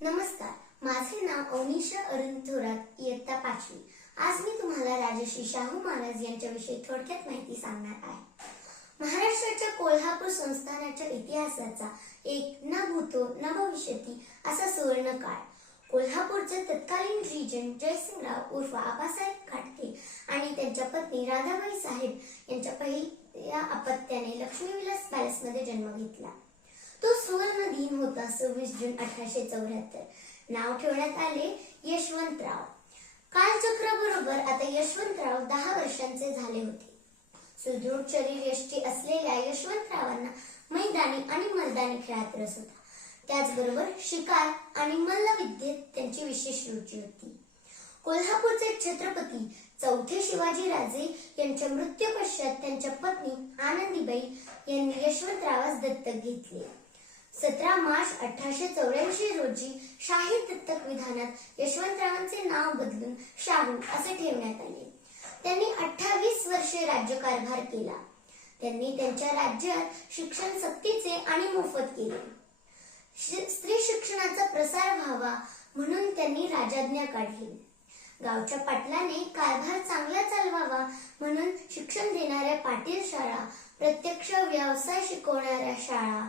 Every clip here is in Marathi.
नमस्कार माझे नाव अवनीशा अरुण थोरात इयत्ता पाचवी. आज मी तुम्हाला राजश्री शाहू महाराज यांच्याविषयी थोडक्यात माहिती सांगणार आहे. महाराष्ट्राच्या कोल्हापूर संस्थानाच्या इतिहासाचा एक न भूतो न भविष्यती असा सुवर्ण काळ कोल्हापूरचे तत्कालीन रिजन जयसिंगराव उर्फ आबासाहेब खाटके आणि त्यांच्या पत्नी राधाबाई साहेब यांच्या पहिल्या अपत्याने लक्ष्मीविलास पॅलेसमध्ये जन्म घेतला. तो सुवर्ण दिन होता सव्वीस जून अठराशे चौऱ्याहत्तर. नाव ठेवण्यात आले यशवंतराव. कालचक्राबरोबर आता यशवंतराव दहा वर्षांचे झाले होते. सुदृढ शरीर यष्टी असलेल्या यशवंतरावांना मैदानी आणि मर्दानी खेळात रस होता. त्याचबरोबर शिकार आणि मल्लविद्येत त्यांची विशेष रुची होती. कोल्हापूरचे छत्रपती चौथे शिवाजी राजे यांच्या मृत्यू पश्चात त्यांच्या पत्नी आनंदीबाई यांनी यशवंतरावास दत्तक घेतले. सतरा मार्च अठराशे चौऱ्याऐंशी रोजी शाही दत्तक विधानात यशवंतरावांचे नाव बदलून शाहू असे ठेवण्यात आले. त्यांनी अठ्ठावीस वर्षे राज्यकारभार केला. त्यांनी त्यांच्या राज्यात शिक्षण सक्तीचे आणि मोफत केले. स्त्री शिक्षणाचा प्रसार व्हावा म्हणून त्यांनी राजाज्ञा काढली. गावच्या पाटलाने कारभार चांगला चालवावा म्हणून शिक्षण देणाऱ्या पाटील शाळा प्रत्यक्ष व्यवसाय शिकवणाऱ्या शाळा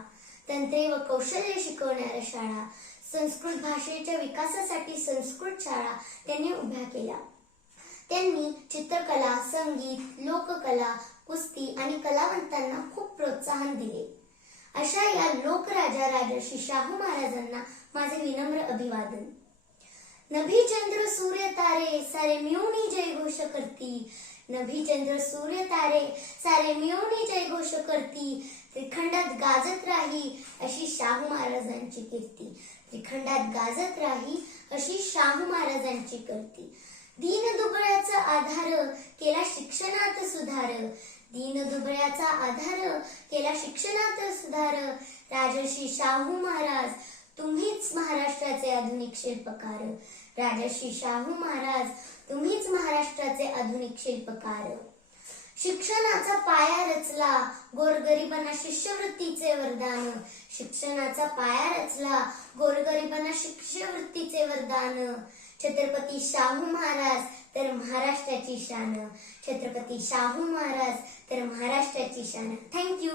तंत्रे व कौशल्य शिकवणाऱ्या शाळा संस्कृत भाषेच्या विकासासाठी संस्कृत शाळा त्यांनी उभ्या केल्या. त्यांनी चित्रकला संगीत लोककला कुस्ती आणि कलावंतांना खूप प्रोत्साहन दिले. अशा या लोकराजा राजर्षी शाहू महाराजांना माझे विनम्र अभिवादन. नभी चंद्र सूर्य तारे सारे मिळून जय घोष करती नभी चंद्र सूर्य तारे सारे मिळून जयघोष करती. त्रिखंडात गाजत राही अशी शाहू महाराजांची कीर्ती. त्रिखंडात गाजत राही अशी शाहू महाराजांची कीर्ती. दीन दुबळ्याचा आधार केला शिक्षणात सुधार. दीन दुबळ्याचा आधार केला शिक्षणात सुधार. राजर्षी शाहू महाराज तुम्हीच महाराष्ट्राचे आधुनिक शिल्पकार. राजर्षी शाहू महाराज तुम्हीच महाराष्ट्राचे आधुनिक शिल्पकार. शिक्षणाचा पाया रचला गोरगरिबांना शिष्यवृत्तीचे वरदान. शिक्षणाचा पाया रचला गोरगरिबांना शिष्यवृत्तीचे वरदान. छत्रपती शाहू महाराज तर महाराष्ट्राची शान. छत्रपती शाहू महाराज तर महाराष्ट्राची शान. थँक्यू